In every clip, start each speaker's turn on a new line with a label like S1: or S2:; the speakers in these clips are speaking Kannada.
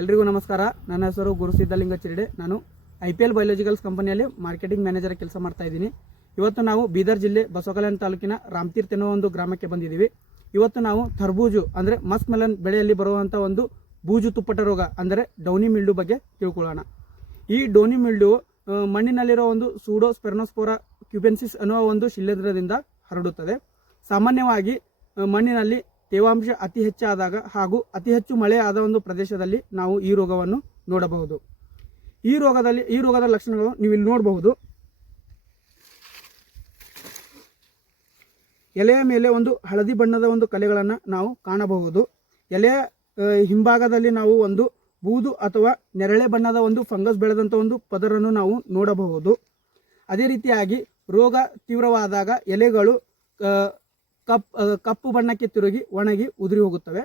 S1: ಎಲ್ರಿಗೂ ನಮಸ್ಕಾರ. ನನ್ನ ಹೆಸರು ಗುರುಸಿದ್ಧಲಿಂಗ ಚಿರಡೆ. ನಾನು ಐ ಪಿ ಎಲ್ ಬಯೋಲಜಿಕಲ್ಸ್ ಕಂಪನಿಯಲ್ಲಿ ಮಾರ್ಕೆಟಿಂಗ್ ಮ್ಯಾನೇಜರ್ ಕೆಲಸ ಮಾಡ್ತಾ ಇದ್ದೀನಿ. ಇವತ್ತು ನಾವು ಬೀದರ್ ಜಿಲ್ಲೆ ಬಸವಕಲ್ಯಾಣ ತಾಲೂಕಿನ ರಾಮತೀರ್ಥ ಎನ್ನುವ ಒಂದು ಗ್ರಾಮಕ್ಕೆ ಬಂದಿದ್ದೀವಿ. ಇವತ್ತು ನಾವು ಥರ್ಬೂಜು ಅಂದರೆ ಮಸ್ಕ್ ಮೆಲನ್ ಬೆಳೆಯಲ್ಲಿ ಬರುವಂಥ ಒಂದು ಬೂಜು ತುಪ್ಪಟ ರೋಗ ಅಂದರೆ ಡೌನಿ ಮಿಲ್ಡು ಬಗ್ಗೆ ತಿಳ್ಕೊಳ್ಳೋಣ. ಈ ಡೋನಿ ಮಿಲ್ಡು ಮಣ್ಣಿನಲ್ಲಿರೋ ಒಂದು ಸೂಡೋ ಸ್ಪೆರ್ನೋಸ್ಪೋರ ಕ್ಯೂಬೆನ್ಸಿಸ್ ಅನ್ನುವ ಒಂದು ಶಿಲೀಂಧ್ರದಿಂದ ಹರಡುತ್ತದೆ. ಸಾಮಾನ್ಯವಾಗಿ ಮಣ್ಣಿನಲ್ಲಿ ತೇವಾಂಶ ಅತಿ ಹೆಚ್ಚಾದಾಗ ಹಾಗೂ ಅತಿ ಹೆಚ್ಚು ಮಳೆ ಆದ ಒಂದು ಪ್ರದೇಶದಲ್ಲಿ ನಾವು ಈ ರೋಗವನ್ನು ನೋಡಬಹುದು. ಈ ರೋಗದಲ್ಲಿ, ಈ ರೋಗದ ಲಕ್ಷಣಗಳು ನೀವು ಇಲ್ಲಿ ನೋಡಬಹುದು. ಎಲೆಯ ಮೇಲೆ ಒಂದು ಹಳದಿ ಬಣ್ಣದ ಒಂದು ಕಲೆಗಳನ್ನು ನಾವು ಕಾಣಬಹುದು. ಎಲೆಯ ಹಿಂಭಾಗದಲ್ಲಿ ನಾವು ಒಂದು ಬೂದು ಅಥವಾ ನೆರಳೆ ಬಣ್ಣದ ಒಂದು ಫಂಗಸ್ ಬೆಳೆದಂಥ ಒಂದು ಪದರನ್ನು ನಾವು ನೋಡಬಹುದು. ಅದೇ ರೀತಿಯಾಗಿ ರೋಗ ತೀವ್ರವಾದಾಗ ಎಲೆಗಳು ಕಪ್ ಕಪ್ಪು ಬಣ್ಣಕ್ಕೆ ತಿರುಗಿ ಒಣಗಿ ಉದುರಿ ಹೋಗುತ್ತವೆ.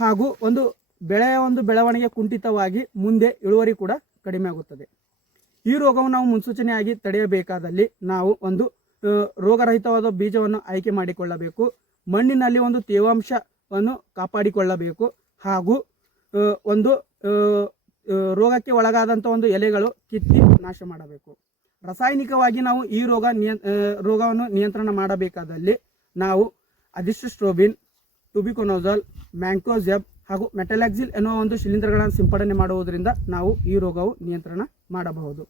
S1: ಹಾಗೂ ಒಂದು ಬೆಳೆಯ ಒಂದು ಬೆಳವಣಿಗೆ ಕುಂಠಿತವಾಗಿ ಮುಂದೆ ಇಳುವರಿ ಕೂಡ ಕಡಿಮೆ ಆಗುತ್ತದೆ. ಈ ರೋಗವನ್ನು ನಾವು ಮುನ್ಸೂಚನೆಯಾಗಿ ತಡೆಯಬೇಕಾದಲ್ಲಿ ನಾವು ಒಂದು ರೋಗರಹಿತವಾದ ಬೀಜವನ್ನು ಆಯ್ಕೆ ಮಾಡಿಕೊಳ್ಳಬೇಕು. ಮಣ್ಣಿನಲ್ಲಿ ಒಂದು ತೇವಾಂಶವನ್ನು ಕಾಪಾಡಿಕೊಳ್ಳಬೇಕು. ಹಾಗೂ ಒಂದು ರೋಗಕ್ಕೆ ಒಳಗಾದಂಥ ಒಂದು ಎಲೆಗಳು ಕಿತ್ತಿ ನಾಶ ಮಾಡಬೇಕು. ರಾಸಾಯನಿಕವಾಗಿ ನಾವು ಈ ರೋಗ ರೋಗವನ್ನು ನಿಯಂತ್ರಣ ಮಾಡಬೇಕಾದಲ್ಲಿ ನಾವು ಅದಿಸ್ಟ್ರೋಬಿನ್ ಟುಬಿಕೊನೋಜಲ್ ಮ್ಯಾಂಕೋಜೆಬ್ ಹಾಗೂ ಮೆಟಲಾಕ್ಸಿಲ್ ಎನ್ನುವ ಒಂದು ಶಿಲೀಂಧ್ರಗಳನ್ನು ಸಿಂಪಡಣೆ ಮಾಡುವುದರಿಂದ ನಾವು ಈ ರೋಗವು ನಿಯಂತ್ರಣ ಮಾಡಬಹುದು.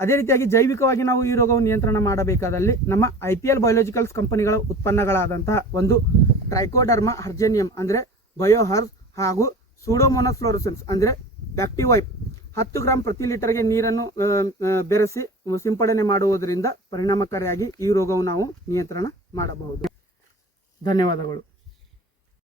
S1: ಅದೇ ರೀತಿಯಾಗಿ ಜೈವಿಕವಾಗಿ ನಾವು ಈ ರೋಗವು ನಿಯಂತ್ರಣ ಮಾಡಬೇಕಾದಲ್ಲಿ ನಮ್ಮ ಐ ಪಿ ಎಲ್ ಬಯೋಲಾಜಿಕಲ್ಸ್ ಕಂಪನಿಗಳ ಉತ್ಪನ್ನಗಳಾದಂತಹ ಒಂದು ಟ್ರೈಕೋಡರ್ಮಾ ಹರ್ಜೆನಿಯಂ ಅಂದರೆ ಬಯೋಹರ್ಸ್ ಹಾಗೂ ಸೂಡೋಮೊನಸ್ಫ್ಲೋರಸೆನ್ಸ್ ಅಂದರೆ ಬ್ಯಾಕ್ಟಿವೈಪ್ ಹತ್ತು ಗ್ರಾಂ ಪ್ರತಿ ಲೀಟರ್ಗೆ ನೀರನ್ನು ಬೆರೆಸಿ ಸಿಂಪಡಣೆ ಮಾಡುವುದರಿಂದ ಪರಿಣಾಮಕಾರಿಯಾಗಿ ಈ ರೋಗವು ನಾವು ನಿಯಂತ್ರಣ ಮಾಡಬಹುದು. ಧನ್ಯವಾದಗಳು.